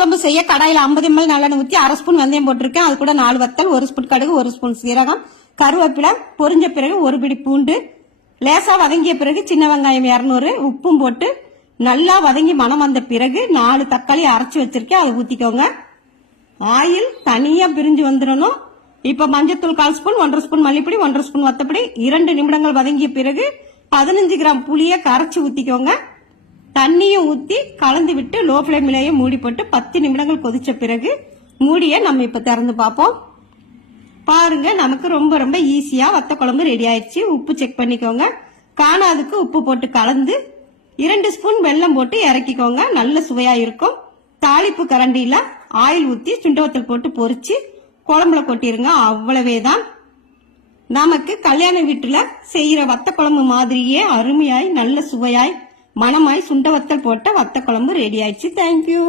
குழம்பு செய்ய கடாயில 50 ml நல்லெண்ணெய் ஊற்றி 1/2 ஸ்பூன் வெந்தயம் போட்டிருக்கேன். அது கூட 4 வத்தல், 1 ஸ்பூன் கடுகு, 1 ஸ்பூன் சீரகம், கருவேப்பிலை, பொரிஞ்ச பிறகு 1 பிடி பூண்டு, லேசா வதங்கிய பிறகு சின்ன வெங்காயம் 200, உப்பும் போட்டு நல்லா வதங்கி மனம் வந்த பிறகு 4 தக்காளி அரைச்சி வச்சிருக்கேன். அதை ஊத்திக்கோங்க. ஆயில் தனியா பிரிஞ்சு வந்துடணும். இப்ப மஞ்சத்தூள் 1/4 ஸ்பூன், 1/2 ஸ்பூன் மல்லிப்பொடி, 1/2 ஸ்பூன் வத்தப்பொடி, 2 நிமிடங்கள் வதங்கிய பிறகு 15 கிராம் புளிய கரைச்சி ஊத்திக்கோங்க. தண்ணியும் ஊத்தி கலந்து விட்டு லோ ஃபிளேம்லயே மூடி போட்டு 10 நிமிடங்கள் கொதிச்ச பிறகு மூடிய நம்ம இப்ப திறந்து பார்ப்போம். பாருங்க, நமக்கு ரொம்ப ரொம்ப ஈஸியா வத்த குழம்பு ரெடி ஆயிடுச்சு. உப்பு செக் பண்ணிக்கோங்க. காணாதுக்கு உப்பு போட்டு கலந்து 2 ஸ்பூன் வெல்லம் போட்டு இறக்கிக்கோங்க. நல்ல சுவையா இருக்கும். தாளிப்பு கரண்டியில ஆயில் ஊத்தி சுண்டவத்தல் போட்டு பொரிச்சு குழம்புல கொட்டிருங்க. அவ்வளவேதான். நமக்கு கல்யாண வீட்டுல செய்யற வத்த குழம்பு மாதிரியே அருமையாய் நல்ல சுவையாய் மணமாய் சுண்டவத்தல் போட்ட வத்த குழம்பு ரெடி ஆயிடுச்சு. தேங்க்யூ.